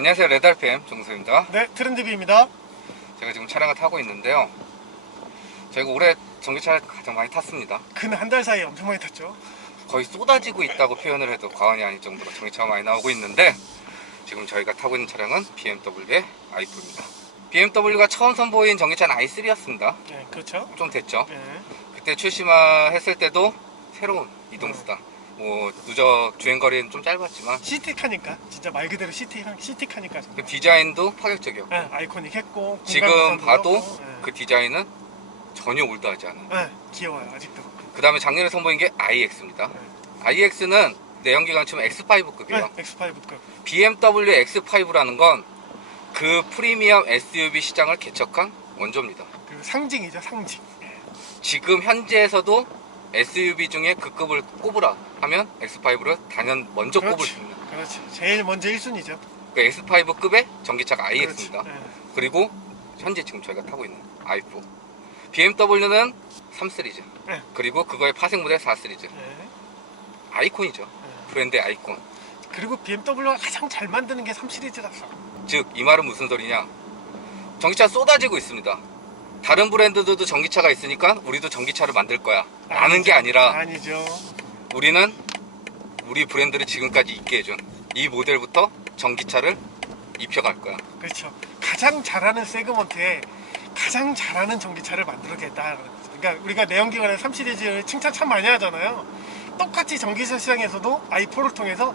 안녕하세요, 레드알pm 정수입니다. 네, 트렌드비입니다. 제가 지금 차량을 타고 있는데요, 저희가 올해 전기차를 가장 많이 탔습니다. 근 한 달 사이에 엄청 많이 탔죠. 거의 쏟아지고 있다고 표현을 해도 과언이 아닐 정도로 전기차가 많이 나오고 있는데, 지금 저희가 타고 있는 차량은 BMW의 i4입니다. BMW가 처음 선보인 전기차는 i3였습니다. 네, 그렇죠. 좀 됐죠. 네. 그때 출시만 했을 때도 새로운 이동수단, 뭐 누적 주행거리는 좀 짧았지만 시티카니까 진짜 말 그대로 시티카니까. 그 디자인도 파격적이었고, 네, 아이코닉했고 지금 공간 봐도 구성도 그렇고, 그 디자인은 전혀 올드하지 않아요. 네, 귀여워요 아직도. 그 다음에 작년에 선보인 게 iX입니다. 네. iX는 내연기관 치면 X5급이에요. 네, X5급. BMW X5라는 건 그 프리미엄 SUV 시장을 개척한 원조입니다. 그 상징이죠, 상징. 지금 현재에서도 SUV 중에 그 급을 꼽으라 하면 X5를 단연 먼저 꼽을 그렇지. 수 있는, 그렇지. 제일 먼저 1순위죠. 그 X5급의 전기차가 iX입니다. 네. 그리고 현재 지금 저희가 타고 있는 i4. BMW는 3 시리즈, 네. 그리고 그거의 파생 모델 4 시리즈. 네. 아이콘이죠. 네. 브랜드의 아이콘. 그리고 BMW가 가장 잘 만드는 게 3 시리즈라서. 즉, 이 말은 무슨 소리냐? 전기차 쏟아지고 있습니다. 다른 브랜드들도 전기차가 있으니까 우리도 전기차를 만들 거야 라는 게 아니라, 아니죠. 우리는 우리 브랜드를 지금까지 있게 해준 이 모델부터 전기차를 입혀갈 거야. 그렇죠. 가장 잘하는 세그먼트에 가장 잘하는 전기차를 만들어겠다. 그러니까 우리가 내연기관의 3 시리즈를 칭찬 참 많이 하잖아요. 똑같이 전기차 시장에서도 i4를 통해서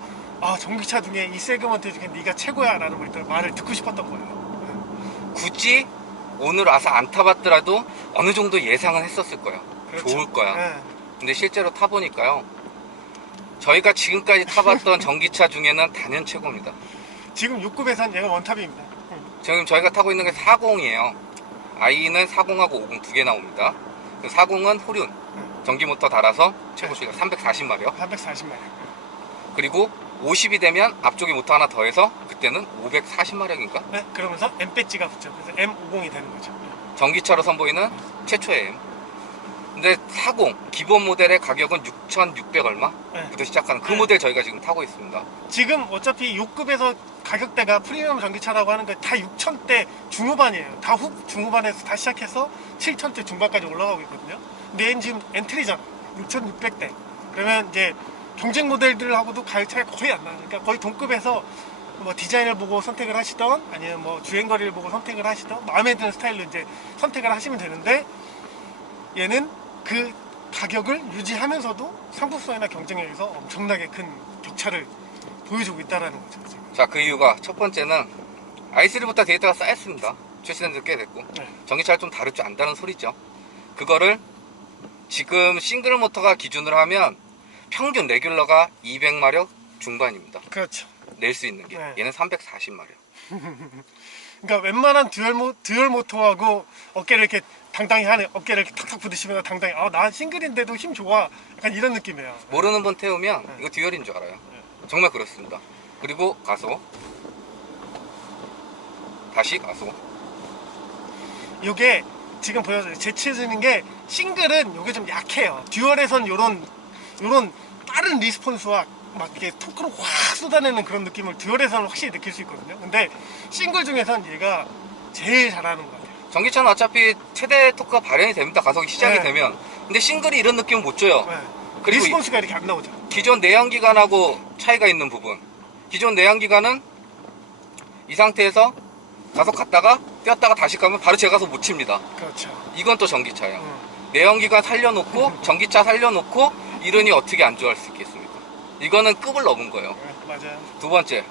전기차 중에 이 세그먼트 중에 네가 최고야 라는 말을 듣고 싶었던 거예요. 굳이 오늘 와서 안 타봤더라도 어느 정도 예상은 했었을 거야. 그렇죠. 좋을 거야. 네. 근데 실제로 타보니까요, 저희가 지금까지 타봤던 전기차 중에는 단연 최고입니다. 지금 6급에선 얘가 원탑입니다. 지금 저희가 타고 있는 게 40이에요. i는 40하고 50 두 개 나옵니다. 그 40은 호륜, 전기 모터 달아서 최고 수위가 340마력. 340마력. 그리고 50이 되면 앞쪽에 모터 하나 더해서 그때는 540마력인가? 네, 그러면서 M 배지가 붙죠. 그래서 M50이 되는 거죠. 전기차로 선보이는 최초의 M. 근데 40 기본 모델의 가격은 6,600 얼마? 네. 부터 시작하는 그 네. 모델 저희가 지금 타고 있습니다. 지금 어차피 6급에서 가격대가 프리미엄 전기차라고 하는 게 다 6,000대 중후반이에요. 다 중후반에서 다 시작해서 7,000대 중반까지 올라가고 있거든요. 근데 얘는 지금 엔트리잖아. 6,600대. 그러면 이제 경쟁 모델들하고도 가격 차이가 거의 안 나요. 그러니까 거의 동급에서 뭐 디자인을 보고 선택을 하시던, 아니면 뭐 주행거리를 보고 선택을 하시던, 마음에 드는 스타일로 이제 선택을 하시면 되는데, 얘는 그 가격을 유지하면서도 상품성이나 경쟁력에서 엄청나게 큰 격차를 보여주고 있다라는 거죠. 지금. 자, 그 이유가 첫 번째는 i3부터 데이터가 쌓였습니다. 출시된 지 꽤 됐고, 네. 전기차를 좀 다룰 줄 안다는 소리죠. 그거를 지금 싱글 모터가 기준으로 하면 평균 레귤러가 200마력 중반입니다. 그렇죠. 낼 수 있는 게. 네. 얘는 340마력. 그러니까 웬만한 듀얼 모터하고 어깨를 이렇게 당당히 하네. 어깨를 이렇게 탁탁 부딪히면서 당당히 나 싱글인데도 힘 좋아. 약간 이런 느낌이에요. 모르는 분 태우면 네. 이거 듀얼인 줄 알아요. 정말 그렇습니다. 그리고 가속, 다시 가속. 요게 지금 보여줘요. 제치해지는 게, 싱글은 요게 좀 약해요. 듀얼에선 요런 빠른 리스폰스와 막 이렇게 토크로 확 쏟아내는 그런 느낌을 듀얼에서는 확실히 느낄 수 있거든요. 근데 싱글 중에선 얘가 제일 잘하는 것 같아요. 전기차는 어차피 최대 토크가 발현이 됩니다. 가속이 시작이 네. 되면. 근데 싱글이 이런 느낌은 못 줘요. 네. 그리고 리스폰스가 이렇게 안 나오죠. 기존 내연기관하고 차이가 있는 부분, 기존 내연기관은 이 상태에서 가속 갔다가 뛰었다가 다시 가면 바로 제가속 못 칩니다. 그렇죠. 이건 또 전기차예요. 내연기관 살려놓고 전기차 살려놓고 이러니 어떻게 안 좋아할 수 있겠습니까? 이거는 급을 넘은 거예요. 네, 맞아요. 두 번째,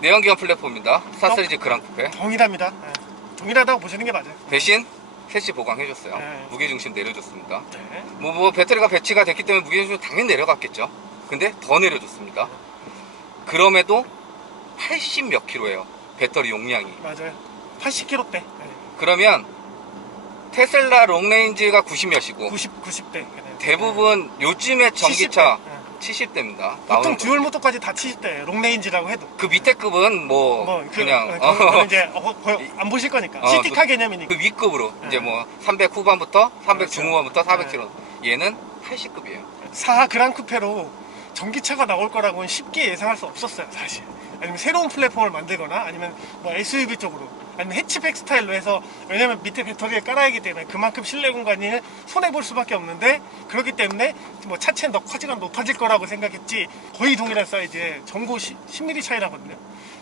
내연기관 플랫폼입니다. 4 시리즈 그랑 쿠페. 동일합니다. 네. 동일하다고 보시는 게 맞아요. 대신 세시 보강해줬어요. 네. 무게중심 내려줬습니다. 네. 뭐 배터리가 배치가 됐기 때문에 무게중심 당연히 내려갔겠죠. 근데 더 내려줬습니다. 그럼에도 80 몇 킬로예요. 배터리 용량이. 맞아요. 80kg대. 네. 그러면 테슬라 롱레인지가 90 몇이고 90대. 네. 대부분 요즘의 전기차 70대. 70대입니다. 보통 듀얼 모터까지 다 70대. 롱레인지라고 해도. 그 밑에 급은 그냥 그건 이제 거의 안 보실 거니까. 시티카 개념이니까. 그 위급으로 네. 이제 뭐 300 후반부터 300 그렇죠. 중후반부터 400 네. 킬로. 얘는 80급이에요. 4 그랑쿠페로 전기차가 나올 거라고는 쉽게 예상할 수 없었어요, 사실. 아니면 새로운 플랫폼을 만들거나 아니면 뭐 SUV 쪽으로 아니면 해치백 스타일로 해서 왜냐면 밑에 배터리를 깔아야 하기 때문에 그만큼 실내 공간이 손해볼 수밖에 없는데 그렇기 때문에 뭐 차체는 더 커지거나 높아질 거라고 생각했지 거의 동일한 사이즈에 전고 10mm 차이 나거든요.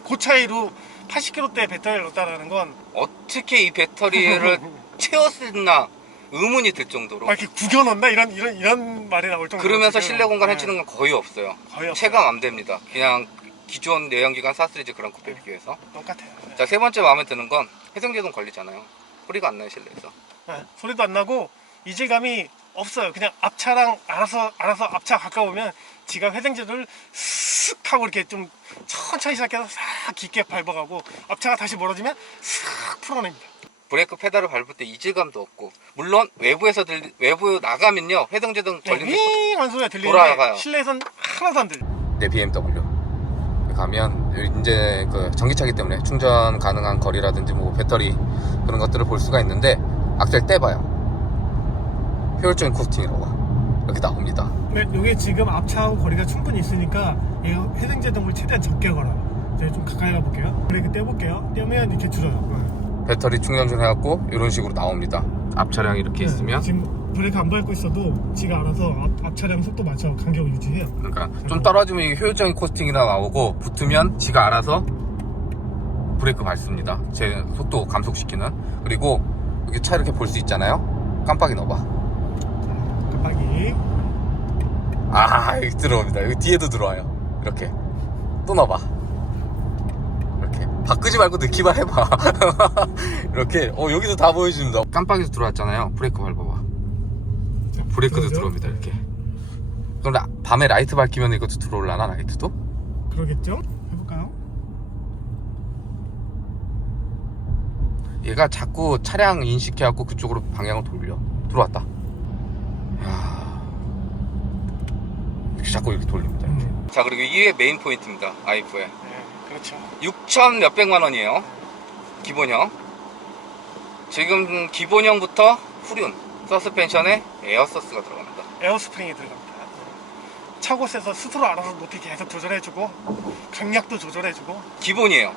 그 차이로 80kg대 배터리를 넣었다는 건 어떻게 이 배터리를 채웠나 의문이 들 정도로 막 이렇게 구겨 넣나 이런 말이 나올 정도로 그러면서 지금, 실내 공간 네, 해치는 건 거의 없어요. 거의 없어요. 체감 안 됩니다. 그냥 기존 내연기관 4시리즈 그런 쿠페 비교해서. 똑같아요. 네. 자, 세 번째 마음에 드는 건 회생제동 걸리잖아요. 소리가 안 나요, 실내에서. 네, 소리도 안 나고 이질감이 없어요. 그냥 앞차랑 알아서 앞차 가까우면 지가 회생제도를 쓱 하고 이렇게 좀 천천히 시작해서 싹 깊게 밟아가고 앞차가 다시 멀어지면 싹 풀어냅니다. 브레이크 페달을 밟을 때 이질감도 없고 물론 외부 나가면요 회생제동 네, 걸리는 게 윙한 소리가 들리는데 돌아가요. 실내에선 하나도 안 들려. 네, BMW 가면 이제 그 전기차기 때문에 충전 가능한 거리라든지 뭐 배터리 그런 것들을 볼 수가 있는데 악셀 떼봐요. 효율적인 코스팅이라고 이렇게 나옵니다. 네, 이게 지금 앞차하고 거리가 충분히 있으니까 얘가 회생제동을 최대한 적게 걸어요. 제가 좀 가까이 가볼게요. 브레이크 떼볼게요. 떼면 이렇게 줄어요. 배터리 충전 좀 해갖고 이런 식으로 나옵니다. 앞 차량이 이렇게 있으면 지금 브레이크 안 밟고 있어도 지가 알아서 앞 차량 속도 맞춰 간격을 유지해요. 그러니까 좀 떨어지면 이게 효율적인 코스팅이나 나오고 붙으면 지가 알아서 브레이크 밟습니다. 제 속도 감속시키는. 그리고 여기 차 이렇게 볼 수 있잖아요. 깜빡이 넣어봐. 깜빡이. 아, 여기 들어옵니다. 여기 뒤에도 들어와요. 이렇게 또 넣어봐. 이렇게 바꾸지 말고 넣기만 해봐. 이렇게 여기도 다 보여줍니다. 깜빡이도 들어왔잖아요. 브레이크 밟아봐. 브레이크도 그러죠? 들어옵니다. 이렇게. 그럼 밤에 라이트 밝히면 이것도 들어올라나, 라이트도? 그러겠죠? 해볼까요? 얘가 자꾸 차량 인식해갖고 그쪽으로 방향을 돌려. 들어왔다. 이야. 이렇게 자꾸 이렇게 돌립니다. 이렇게. 자, 그리고 이게 메인 포인트입니다. i4에. 네, 그렇죠. 6천 몇백만 원이에요. 기본형. 지금 기본형부터 후륜, 서스펜션에 에어서스가 들어갑니다. 에어스프링이 들어갑니다. 차 곳에서 스스로 알아서 높이 계속 조절해주고 강약도 조절해주고. 기본이에요.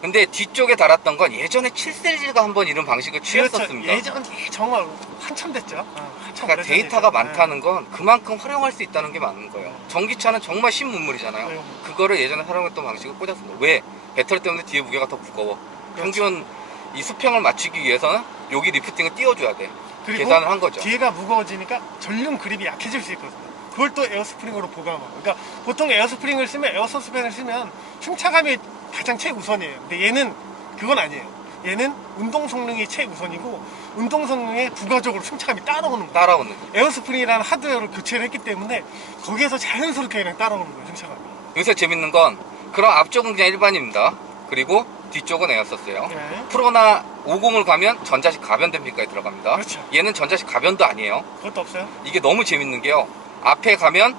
근데 뒤쪽에 달았던 건 예전에 7시리즈가 한번 이런 방식을 취했었습니다. 그렇죠. 예전 정말 한참 됐죠. 한참 그러니까 오래전이죠. 데이터가 많다는 건 그만큼 활용할 수 있다는 게 맞는 거예요. 전기차는 정말 신문물이잖아요. 네. 그거를 예전에 활용했던 방식을 꽂았습니다. 왜? 배터리 때문에 뒤에 무게가 더 무거워. 그렇죠. 평균 이 수평을 맞추기 위해서는 여기 리프팅을 띄워줘야 돼. 그리고 계산을 한 거죠. 뒤에가 무거워지니까 전륜 그립이 약해질 수 있거든요. 그걸 또 에어스프링으로 보강하고. 그러니까 보통 에어스프링을 쓰면 에어서스펜을 쓰면 승차감이 가장 최우선이에요. 근데 얘는 그건 아니에요. 얘는 운동 성능이 최우선이고 운동 성능에 부가적으로 승차감이 따라오는 거예요. 따라오는. 에어스프링이라는 하드웨어를 교체를 했기 때문에 거기에서 자연스럽게 그냥 따라오는 거예요, 승차감이. 요새 재밌는 건 그럼 앞쪽은 그냥 일반입니다. 그리고 뒤쪽은 에어서스예요. 네. 프로나 50을 가면 전자식 가변 댐핑까지 들어갑니다. 그렇죠. 얘는 전자식 가변도 아니에요. 그것도 없어요. 이게 너무 재밌는 게요. 앞에 가면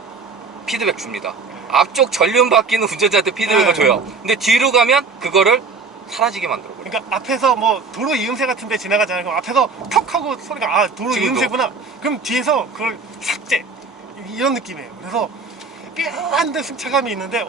피드백 줍니다. 앞쪽 전륜 바뀌는 운전자한테 피드백을 네. 줘요. 근데 뒤로 가면 그거를 사라지게 만들어버려요. 그러니까 앞에서 뭐 도로 이음새 같은 데 지나가잖아요. 그럼 앞에서 턱 하고 소리가 도로 지금도. 이음새구나. 그럼 뒤에서 그걸 삭제. 이런 느낌이에요. 그래서 삐한데 승차감이 있는데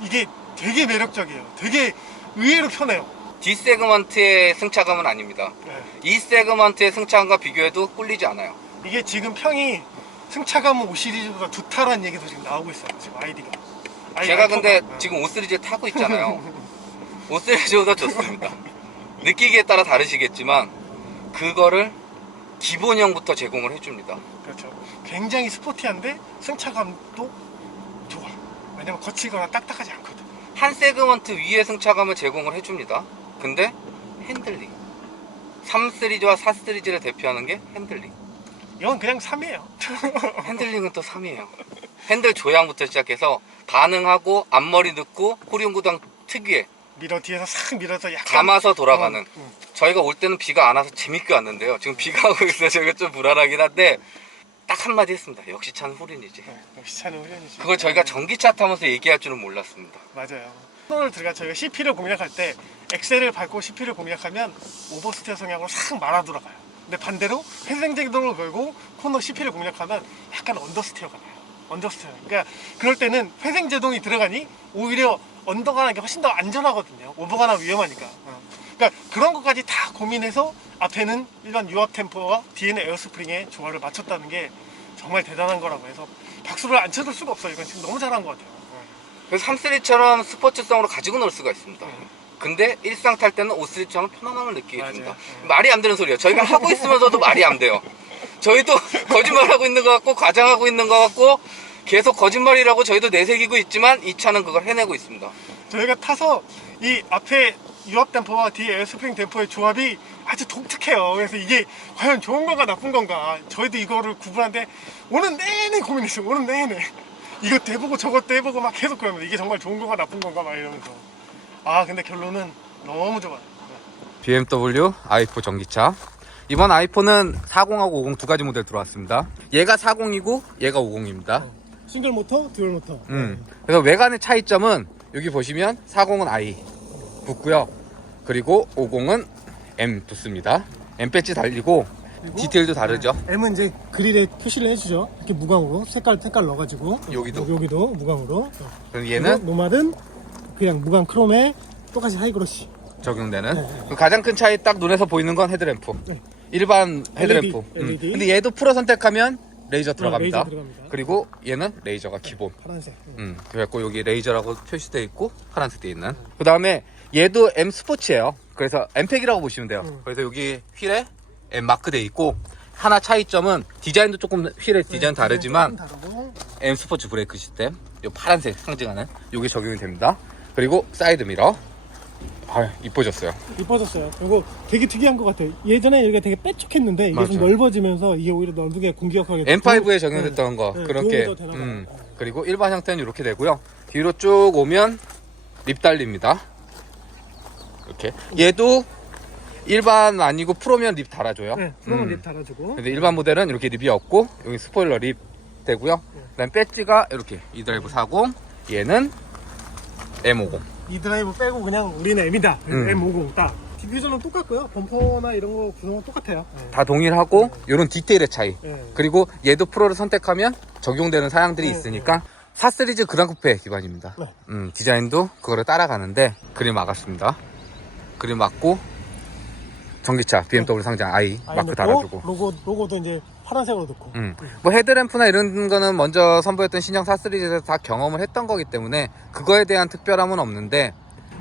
이게 되게 매력적이에요. 되게 의외로 편해요. D 세그먼트의 승차감은 아닙니다. 네. E 세그먼트의 승차감과 비교해도 꿀리지 않아요. 이게 지금 평이 승차감은 5 시리즈보다 좋다라는 얘기도 지금 나오고 있어요. 지금 아이디가. 제가 근데 네. 지금 5시리즈 타고 있잖아요. 5시리즈보다 좋습니다. 느끼기에 따라 다르시겠지만 그거를 기본형부터 제공을 해줍니다. 그렇죠. 굉장히 스포티한데 승차감도 좋아. 왜냐면 거치거나 딱딱하지 않거든. 한 세그먼트 위에 승차감을 제공을 해줍니다. 근데 핸들링 3시리즈와 4시리즈를 대표하는 게 핸들링. 이건 그냥 3이에요. 핸들링은 또 3이에요. 핸들 조향부터 시작해서 반응하고 앞머리 넣고 후륜구동 특유의 밀어 뒤에서 싹 밀어서 약간 감아서 돌아가는. 응. 저희가 올 때는 비가 안 와서 재밌게 왔는데요. 지금 비가 오고 있어서 저희가 좀 불안하긴 한데 딱 한마디 했습니다. 역시 차는 후륜이지. 네, 역시 차는 훈련이지. 그걸 저희가 전기차 타면서 얘기할 줄은 몰랐습니다. 맞아요. 코너를 들어가 저희가 CP를 공략할 때 엑셀을 밟고 CP를 공략하면 오버스테어 성향으로 싹 말아 돌아가요. 근데 반대로 회생제동을 걸고 코너 CP를 공략하면 약간 언더스테어가 나요. 언더스테어. 그러니까 그럴 때는 회생제동이 들어가니 오히려 언더가 게 훨씬 더 안전하거든요. 오버가 나면 위험하니까. 그러니까 그런 것까지 다 고민해서 앞에는 일반 유압 템퍼와 뒤에는 에어스프링의 조화를 맞췄다는 게 정말 대단한 거라고 해서 박수를 안 쳐줄 수가 없어요. 이건 지금 너무 잘한 것 같아요. 그래서 3시리처럼 스포츠성으로 가지고 놀 수가 있습니다. 근데 일상 탈 때는 5시리처럼 편안함을 느끼게 맞아요. 됩니다. 말이 안 되는 소리예요. 저희가 하고 있으면서도 말이 안 돼요. 저희도 거짓말하고 있는 것 같고 과장하고 있는 것 같고 계속 거짓말이라고 저희도 내새기고 있지만 이 차는 그걸 해내고 있습니다. 저희가 타서 이 앞에 유압 댐퍼와 뒤에 에어스프링 댐퍼의 조합이 아주 독특해요. 그래서 이게 과연 좋은 건가 나쁜 건가 저희도 이거를 구분하는데 오는 내내 고민했어요. 오는 내내 이것도 해보고 저것도 해보고 막 계속 그러면서 이게 정말 좋은 건가 나쁜 건가 막 이러면서 근데 결론은 너무 좋아요. BMW i4 전기차. 이번 i4는 40하고 50 두 가지 모델 들어왔습니다. 얘가 40이고 얘가 50입니다. 싱글 모터, 듀얼 모터. 그래서 외관의 차이점은 여기 보시면 40은 i 붙고요. 그리고 50은 M 붙습니다. M 배지 달리고 디테일도 다르죠. M은 이제 그릴에 표시를 해주죠. 이렇게 무광으로 색깔 넣어가지고 여기도 무광으로. 그럼 얘는 노mad은 그냥 무광 크롬에 똑같이 하이그로시 적용되는 가장 큰 차이 딱 눈에서 보이는 건 헤드램프. 일반 헤드램프. LED. 근데 얘도 프로 선택하면 레이저 들어갑니다. 레이저 들어갑니다. 그리고 얘는 레이저가 기본. 파란색. 그래갖고 여기 레이저라고 표시되어 있고 파란색 되어 있는. 그 다음에 얘도 M 스포츠예요. 그래서 M팩이라고 보시면 돼요. 그래서 여기 휠에 M 마크 되어 있고 하나 차이점은 디자인도 조금 휠의 디자인 다르지만 M 스포츠 브레이크 시스템 이 파란색 상징하는 이게 적용이 됩니다. 그리고 사이드 미러. 이뻐졌어요. 이뻐졌어요. 이거 되게 특이한 것 같아요. 예전에 여기가 되게 빼촉했는데 이게 맞아요. 좀 넓어지면서 이게 오히려 넓게 공기역하게 M5에 적용됐던 거 그렇게. 도움이 더 되나 봐요. 그리고 일반 형태는 이렇게 되고요. 뒤로 쭉 오면 립 달립니다. 이렇게. 얘도 일반 아니고 프로면 립 달아줘요. 프로는 립 달아주고. 근데 일반 모델은 이렇게 립이 없고 여기 스포일러 립 되고요. 그다음 배지가 이렇게 이드라이브 40, 얘는 M50. 이 드라이브 빼고 그냥 우리는 M이다. M50 딱. 디퓨저는 똑같고요. 범퍼나 이런 거 구성은 똑같아요. 다 동일하고 이런 디테일의 차이. 네. 그리고 얘도 프로를 선택하면 적용되는 사양들이 네, 있으니까 4시리즈 그랑 쿠페 기반입니다. 네. 디자인도 그거를 따라가는데 그릴 막았습니다. 그릴 막고 전기차 BMW 상장 I 마크 달아주고. 로고도 이제 파란색으로 넣고. 뭐 헤드램프나 이런 거는 먼저 선보였던 신형 4시리즈에서 다 경험을 했던 거기 때문에 그거에 대한 특별함은 없는데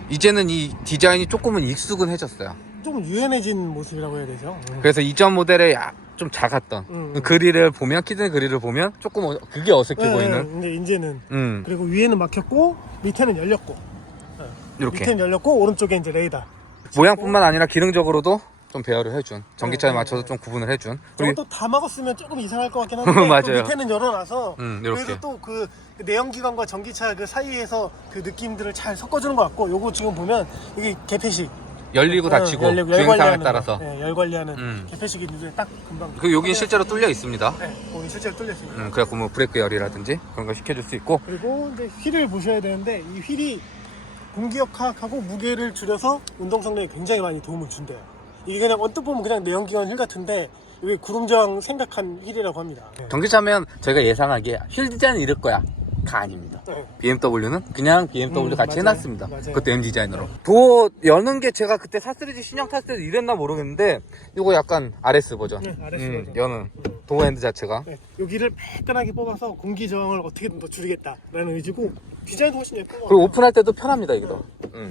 이제는 이 디자인이 조금은 익숙은 해졌어요. 조금 유연해진 모습이라고 해야 되죠. 그래서 이전 모델에 좀 작았던 그릴을 보면 키드니 그릴을 보면 조금 그게 어색해 보이는. 근데 이제는 그리고 위에는 막혔고 밑에는 열렸고. 이렇게 밑에는 열렸고 오른쪽에 이제 레이더. 모양뿐만 아니라 기능적으로도 좀 배열을 해준 전기차에 맞춰서 좀 구분을 해준. 저것도 다 막았으면 조금 이상할 것 같긴 한데 맞아요. 또 밑에는 열어놔서 이렇게. 그래서 또 그 내연기관과 전기차 그 사이에서 그 느낌들을 잘 섞어주는 것 같고 요거 지금 보면 이게 개폐식 열리고 닫히고 열 주행상에 관리하는 따라서. 열 관리하는 개폐식이 있는데 딱 금방. 그 여긴 실제로 뚫려 있습니다. 거기 실제로 뚫렸습니다. 그래갖고 뭐 브레이크 열이라든지 그런 거 시켜줄 수 있고. 그리고 이제 휠을 보셔야 되는데 이 휠이 공기역학하고 무게를 줄여서 운동 성능에 굉장히 많이 도움을 준대요. 이게 그냥 언뜻 보면 그냥 내연기관 휠 같은데 이게 구름저항 생각한 휠이라고 합니다. 전기차면 저희가 예상하기에 휠 디자인은 이럴 거야. 가 아닙니다. BMW는 그냥 BMW 같이 맞아요. 해놨습니다. 맞아요. 그것도 M 디자인으로. 도어 여는 게 제가 그때 4시리즈 신형 탔을 때도 이랬나 모르겠는데 이거 약간 RS 버전. RS 버전. 여는 도어 핸드 자체가. 여기를 매끈하게 뽑아서 공기 저항을 어떻게든 더 줄이겠다라는 의지고 디자인도 훨씬 예쁜 거 그리고 오픈할 때도 편합니다 이게도.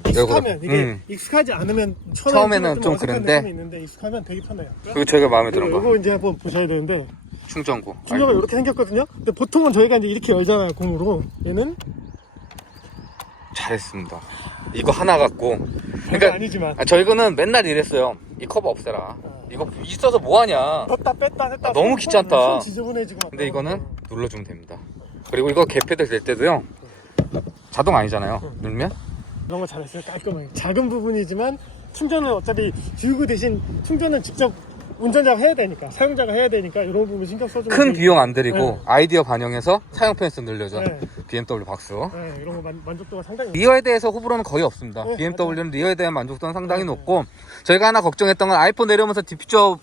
익숙하면 이게 익숙하지 않으면 처음에는 좀 그런데 있는데 익숙하면 되게 편해요. 그리고 저희가 마음에 드는 거 이거 이제 한번 보셔야 되는데 충전구. 충전가 이렇게 생겼거든요. 근데 보통은 저희가 이제 이렇게 열잖아요 공으로. 얘는 잘했습니다. 이거 하나 갖고. 그러니까 아니지만 저희는 맨날 이랬어요. 이 커버 없애라. 이거 있어서 뭐하냐. 넣었다 뺐다 했다. 너무 귀찮다. 손 지저분해지고. 근데 이거는 눌러주면 됩니다. 그리고 이거 개패드 될 때도요. 자동 아니잖아요. 누르면 이런 거 잘했어요. 깔끔하게. 작은 부분이지만 충전은 어차피 주유구 대신 충전은 직접 운전자가 해야 되니까 사용자가 해야 되니까 이런 부분 신경 써주면 큰 비용 안 들이고 아이디어 반영해서 사용 편수 늘려줘. BMW 박수. 이런 거 만족도가 상당히 리어에 대해서 호불호는 거의 없습니다. 네, BMW는 리어에 대한 만족도는 상당히 높고 저희가 하나 걱정했던 건 아이폰 내려오면서 디퓨저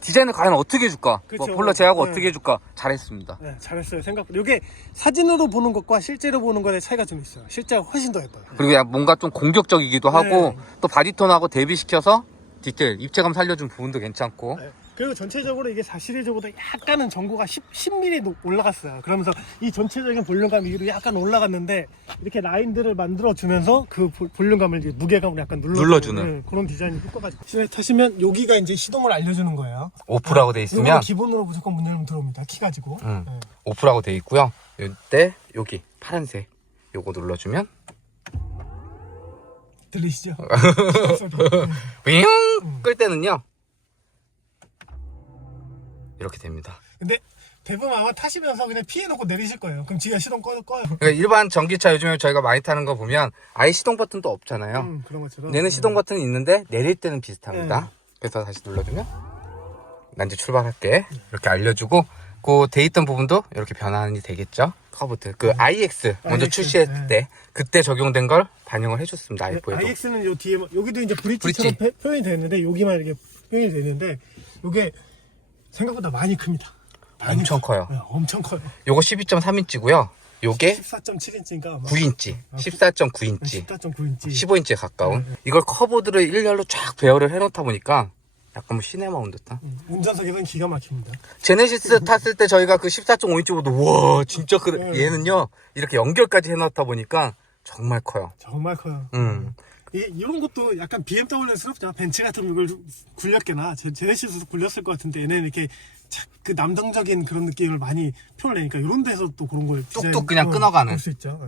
디자인을 과연 어떻게 해줄까? 그쵸. 뭐 폴러 제하고 네. 어떻게 해줄까? 잘했습니다. 네, 잘했어요. 생각보다. 이게 사진으로 보는 것과 실제로 보는 것의 차이가 좀 있어요. 실제가 훨씬 더 예뻐요. 그리고 야, 뭔가 좀 공격적이기도 하고 네. 또 바디톤하고 대비시켜서 디테일, 입체감 살려준 부분도 괜찮고. 네. 그리고 전체적으로 이게 4시리즈보다 약간은 전고가 10mm 올라갔어요. 그러면서 이 전체적인 볼륨감 위로 약간 올라갔는데 이렇게 라인들을 만들어주면서 그 볼륨감을 이제 무게감을 약간 눌러주는 네, 그런 디자인이 효과가 있어요. 타시면 여기가 이제 시동을 알려주는 거예요. 오프라고 돼 있으면 이거는 기본으로 무조건 문 열면 들어옵니다. 키 가지고. 네. 오프라고 돼 있고요. 이때 여기 파란색 요거 눌러주면 들리시죠? 윙! 끌 때는요 이렇게 됩니다. 근데 대부분 아마 타시면서 그냥 피해놓고 내리실 거예요. 그럼 지가 시동 꺼요. 그러니까 일반 전기차 요즘에 저희가 많이 타는 거 보면 아예 시동 버튼도 없잖아요. 그런 것처럼. 얘는 시동 버튼이 있는데 내릴 때는 비슷합니다. 네. 그래서 다시 눌러주면 난 이제 출발할게 이렇게 알려주고 그 돼 있던 부분도 이렇게 변환이 되겠죠. 커브트 그 IX 먼저 IX, 출시했을 때 그때 적용된 걸 반영을 해줬습니다. i4에도. IX는 요 뒤에 여기도 이제 브릿지처럼 표현이 되는데 여기만 이렇게 표현이 되는데 이게 생각보다 많이 큽니다. 엄청 커요. 네, 엄청 커요. 요거 12.3인치고요. 요게 14.7인치인가 9인치, 14.9인치, 14.9인치. 15인치에 가까운. 이걸 커브드를 일렬로 쫙 배열을 해놓다 보니까 약간 뭐 시네마 온 듯한. 운전석에서는 기가 막힙니다. 제네시스 tas을 때 저희가 그 14.5인치보다 와 진짜 네. 얘는요 이렇게 연결까지 해놨다 보니까 정말 커요. 정말 커요. 이런 것도 약간 BMW스럽죠. 벤츠 같은 이걸 굴렸게나 제네시스도 굴렸을 것 같은데 얘네는 이렇게 그 남성적인 그런 느낌을 많이 표현을 내니까 이런 데서 또 그런 걸 뚝뚝 그냥 끊어가는. 볼 수 있죠.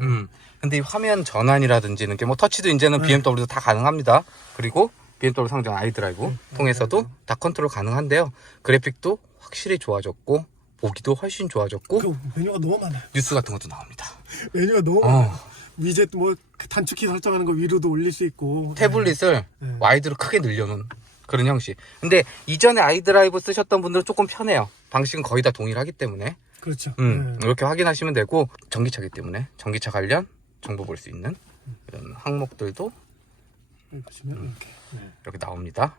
근데 이 화면 전환이라든지 이렇게 뭐 터치도 이제는 BMW도 다 가능합니다. 그리고 BMW 상장 아이드라이브 통해서도 다 컨트롤 가능한데요. 그래픽도 확실히 좋아졌고 보기도 훨씬 좋아졌고 그 메뉴가 너무 많아요. 뉴스 같은 것도 나옵니다. 메뉴가 너무 많아요. 위젯 뭐 단축키 설정하는 거 위로도 올릴 수 있고 태블릿을 와이드로 크게 늘려놓은 그런 형식. 근데 이전에 아이드라이브 쓰셨던 분들은 조금 편해요. 방식은 거의 다 동일하기 때문에 그렇죠. 이렇게 확인하시면 되고 전기차기 때문에 전기차 관련 정보 볼 수 있는 이런 항목들도 여기 보시면 이렇게 나옵니다.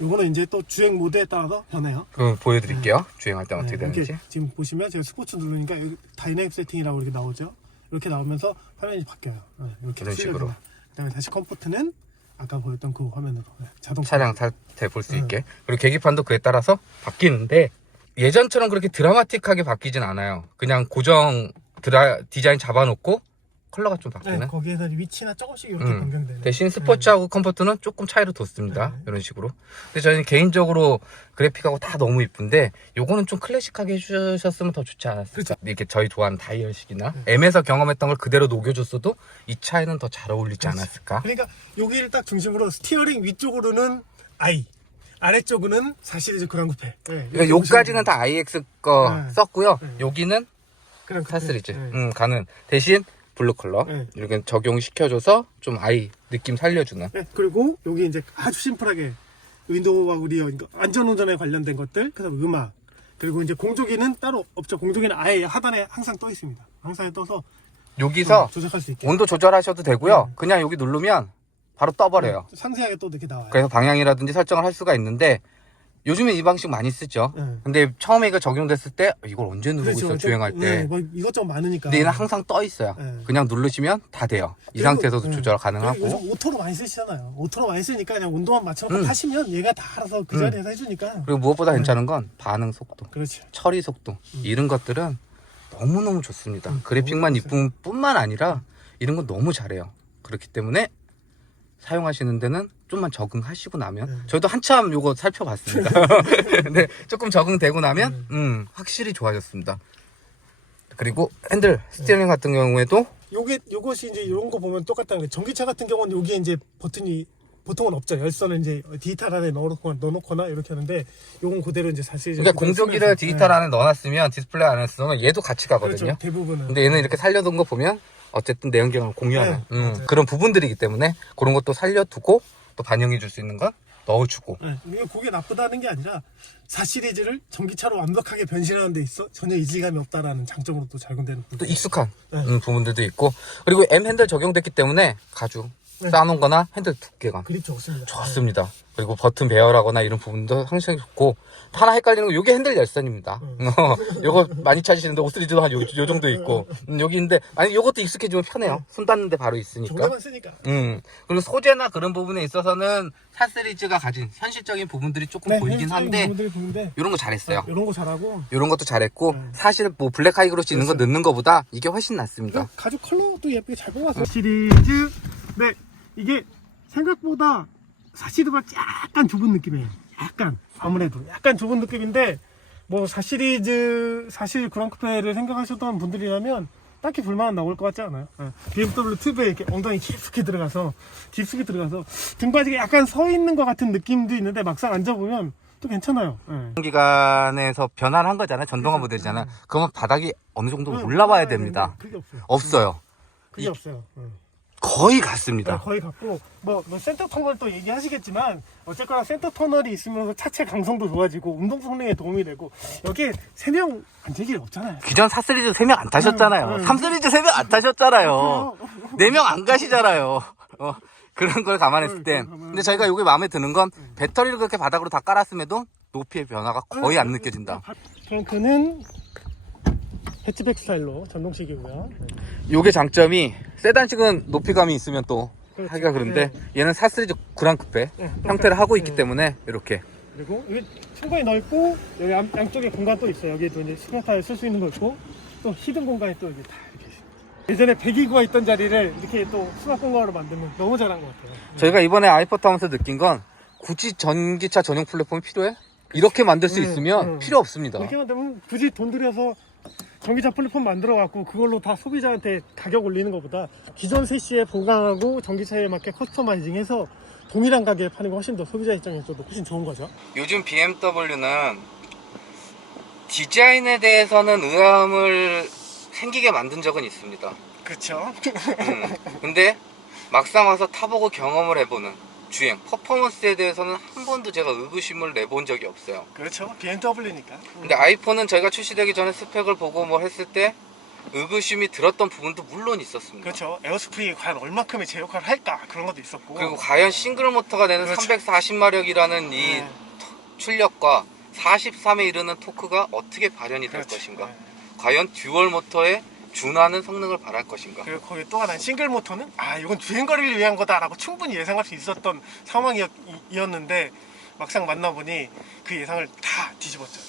요거는 이제 또 주행 모드에 따라서 변해요. 그럼 보여드릴게요. 주행할 때 어떻게 이렇게 되는지. 지금 보시면 제가 스포츠 누르니까 여기 다이내믹 세팅이라고 이렇게 나오죠. 이렇게 나오면서 화면이 바뀌어요. 이렇게 이런 식으로. 그다음에 다시 컴포트는 아까 보였던 그 화면으로 자동 차량 상태 볼 수 있게. 그리고 계기판도 그에 따라서 바뀌는데 예전처럼 그렇게 드라마틱하게 바뀌진 않아요. 그냥 고정 디자인 잡아놓고 컬러가 좀 바뀌는. 거기에서 위치나 조금씩 이렇게 변경되는. 대신 스포츠하고 컴포트는 조금 차이를 뒀습니다. 이런 식으로. 근데 저희는 개인적으로 그래픽하고 다 너무 이쁜데 요거는 좀 클래식하게 해주셨으면 더 좋지 않았을까. 그렇죠. 이렇게 저희 좋아하는 다이얼식이나 M에서 경험했던 걸 그대로 녹여줬어도 이 차에는 더 잘 어울리지 않았을까. 그러니까 여기를 딱 중심으로 스티어링 위쪽으로는 I, 아래쪽은 4시리즈 그랑쿠페. 그러니까 요까지는 다 IX 거 썼고요. 여기는 그랑쿠페. 4시리즈 가는 대신 블루 컬러 이렇게 적용시켜줘서 좀 아이 느낌 살려주는. 그리고 여기 이제 아주 심플하게 윈도우와 리어 그러니까 안전운전에 관련된 것들, 그다음 음악, 그리고 이제 공조기는 따로 없죠. 공조기는 아예 하단에 항상 떠 있습니다. 항상 떠서 여기서 조작할 수 있게. 온도 조절하셔도 되고요. 그냥 여기 누르면 바로 떠버려요. 상세하게 또 이렇게 나와요. 그래서 방향이라든지 설정을 할 수가 있는데 요즘에 이 방식 많이 쓰죠. 근데 처음에 이거 적용됐을 때 이걸 언제 누르고 있어 주행할 때. 뭐 이것저것 많으니까. 근데 얘는 항상 떠 있어요. 그냥 누르시면 다 돼요. 이 상태에서도 조절 가능하고. 요즘 오토로 많이 쓰시잖아요. 오토로 많이 쓰니까 그냥 온도만 맞춰놓고 타시면 얘가 다 알아서 그 자리에서 해주니까. 그리고 무엇보다 괜찮은 건 반응 속도, 그렇지. 처리 속도 이런 것들은 너무너무 좋습니다. 그래픽만 이쁜 뿐만 아니라 이런 건 너무 잘해요. 그렇기 때문에 사용하시는 데는 좀만 적응하시고 나면 저희도 한참 요거 살펴봤습니다. 근데 조금 적응되고 나면 확실히 좋아졌습니다. 그리고 핸들 스티어링 같은 경우에도 요것이 이제 이런 거 보면 똑같다는 게 전기차 같은 경우는 여기에 이제 버튼이 보통은 없죠. 열선을 이제 디지털 안에 넣어놓거나 이렇게 하는데 요건 그대로 이제 사실 그러니까 공조기를 디지털 안에 넣어놨으면 디스플레이 안에 쓰면 얘도 같이 가거든요. 그렇죠, 대부분은. 근데 얘는 이렇게 살려둔 거 보면 어쨌든 내연경을 공유하는 그런 부분들이기 때문에 그런 것도 살려두고 또 반영해 줄 수 있는 건 넣어주고. 이게 그게 나쁘다는 게 아니라 4시리즈를 전기차로 완벽하게 변신하는 데 있어 전혀 이질감이 없다라는 장점으로 또 적용되는 또 익숙한 부분들도 있고, 그리고 M 핸들 적용됐기 때문에 가죽 네. 쌓아놓은 거나 핸들 두께감 그립 좋습니다. 좋습니다. 그리고 버튼 배열하거나 이런 부분도 상당히 좋고, 하나 헷갈리는 거, 요게 핸들 열선입니다. 요거 많이 찾으시는데, 오스리즈도 한 요 정도 있고, 여기 있는데, 아니, 요것도 익숙해지면 편해요. 손 닿는데 바로 있으니까. 종류만 쓰니까. 그리고 소재나 그런 부분에 있어서는 4시리즈가 가진 현실적인 부분들이 조금 보이긴 한데, 부분들이 보이는데 요런 거 잘했어요. 이런 거 잘하고 요런 것도 잘했고, 사실 뭐 블랙 하이그로시 있는 거 넣는 거보다 이게 훨씬 낫습니다. 가죽 컬러도 예쁘게 잘 뽑았어요. 시리즈, 네, 이게 생각보다 4시리즈가 약간 좁은 느낌이에요. 약간, 아무래도 약간 좁은 느낌인데, 뭐 4시리즈 그랑크페를 생각하셨던 분들이라면 딱히 불만은 나올 것 같지 않아요? BMW 튜브에 이렇게 엉덩이 깊숙이 들어가서 등받이가 약간 서 있는 것 같은 느낌도 있는데, 막상 앉아보면 또 괜찮아요. 기간에서 변화를 한 거잖아요. 전동화 모델이잖아요. 그러면 바닥이 어느 정도 올라와야 됩니다. 그게 없어요. 없어요. 그게 없어요. 거의 같습니다. 거의 같고, 뭐 센터 터널 또 얘기하시겠지만, 어쨌거나 센터 터널이 있으면서 차체 강성도 좋아지고 운동 성능에 도움이 되고, 여기에 3명 앉을 일 없잖아요. 기존 4시리즈 3명 안 타셨잖아요. 3시리즈 3명 안 타셨잖아요. 4명 안 가시잖아요. 그런 걸 감안했을 때. 근데 저희가 여기 마음에 드는 건, 배터리를 그렇게 바닥으로 다 깔았음에도 높이의 변화가 거의 안 느껴진다. 트렁크는 해치백 스타일로 전동식이고요. 요게 장점이, 세단식은 높이감이 있으면 또 그렇죠. 하기가 그런데, 얘는 4시리즈 그랑크페 형태를 하고 있기 때문에 이렇게. 그리고 여기 충분히 넓고, 여기 양쪽에 공간 또 있어요. 여기도 이제 스크래터에 쓸 수 있는 거 있고, 또 히든 공간이 또 이렇게 다 이렇게 있어요. 예전에 배기구가 있던 자리를 이렇게 또 수납 공간으로 만들면 너무 잘한 것 같아요. 저희가 이번에 아이포 타면서 느낀 건, 굳이 전기차 전용 플랫폼이 필요해? 이렇게 만들 수 있으면 필요 없습니다. 이렇게 만들면 굳이 돈 들여서 전기차 플랫폼 만들어 갖고 그걸로 다 소비자한테 가격 올리는 것보다 기존 세시에 보강하고 전기차에 맞게 커스터마이징해서 동일한 가격에 파는 거 훨씬 더 소비자 입장에서도 훨씬 좋은 거죠. 요즘 BMW는 디자인에 대해서는 의아함을 생기게 만든 적은 있습니다. 그렇죠. 근데 막상 와서 타보고 경험을 해보는 주행, 퍼포먼스에 대해서는 한 번도 제가 의구심을 내본 적이 없어요. 그렇죠. BMW니까. 근데 아이폰은 저희가 출시되기 전에 스펙을 보고 뭐 했을 때 의구심이 들었던 부분도 물론 있었습니다. 그렇죠. 에어스프링이 과연 얼마큼의 제 역할을 할까 그런 것도 있었고. 그리고 과연 싱글 모터가 내는 그렇죠. 340마력이라는 이 출력과 43에 이르는 토크가 어떻게 발현이 될 그렇죠. 것인가? 과연 듀얼 모터에 준하는 성능을 발할 것인가? 그리고 거기 또 하나 싱글 모터는 이건 주행거리를 위한 거다라고 충분히 예상할 수 있었던 상황이었는데 막상 만나보니 그 예상을 다 뒤집었죠.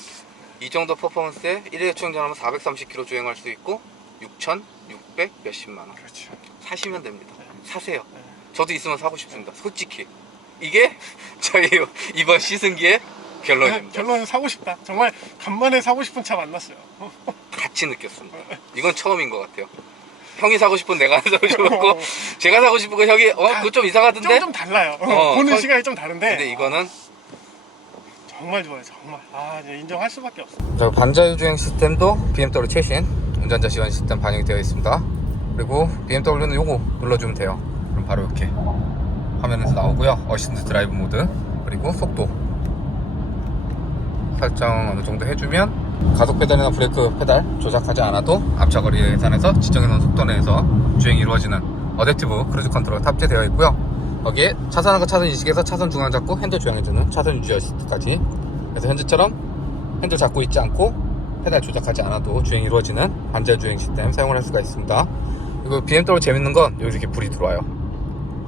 이 정도 퍼포먼스에 1회 충전하면 430km 주행할 수 있고 6,600 몇십만 원. 그렇죠. 사시면 됩니다. 사세요. 저도 있으면 사고 싶습니다. 솔직히 이게 저희 이번 시승기의 결론입니다. 결론은 사고 싶다. 정말 간만에 사고 싶은 차 만났어요. 같이 느꼈습니다. 이건 처음인 것 같아요. 형이 사고 싶은 내가 사고 싶었고 제가 사고 싶은 거 형이 그거 좀 이상하던데? 좀 달라요. 어, 보는 시간이 좀 다른데. 근데 이거는 정말 좋아요. 정말. 이제 인정할 수밖에 없어. 저 반자율 주행 시스템도 BMW 최신 운전자 지원 시스템 반영이 되어 있습니다. 그리고 BMW는 요거 눌러주면 돼요. 그럼 바로 이렇게 화면에서 나오고요. 어시스트 드라이브 모드 그리고 속도 설정 어느 정도 해주면 가속 페달이나 브레이크 페달 조작하지 않아도 앞차거리 계산에서 지정해놓은 속도 내에서 주행이 이루어지는 어댑티브 크루즈 컨트롤 탑재되어 있고요. 거기에 차선하고 차선 인식에서 차선 중앙 잡고 핸들 조향해주는 차선 유지 어시스트까지. 그래서 현재처럼 핸들 잡고 있지 않고 페달 조작하지 않아도 주행이 이루어지는 반자율 주행 시스템 사용을 할 수가 있습니다. 그리고 BMW 재밌는 건 여기서 이렇게 불이 들어와요.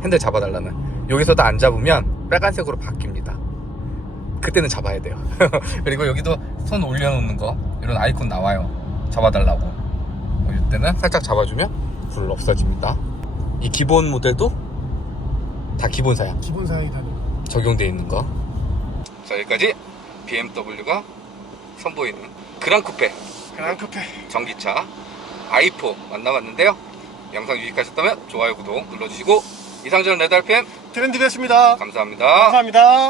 핸들 잡아달라는. 여기서도 안 잡으면 빨간색으로 바뀝니다. 그때는 잡아야 돼요. 그리고 여기도 손 올려놓는 거 이런 아이콘 나와요. 잡아달라고. 이때는 살짝 잡아주면 불 없어집니다. 이 기본 모델도 다 기본 사양 기본 사양이 다르고 적용되어 있는 거. 자, 여기까지 BMW가 선보이는 그랑쿠페 전기차 i4 만나봤는데요. 영상 유익하셨다면 좋아요 구독 눌러주시고 이상 저는 레드RPM 트렌드비였습니다. 감사합니다. 감사합니다.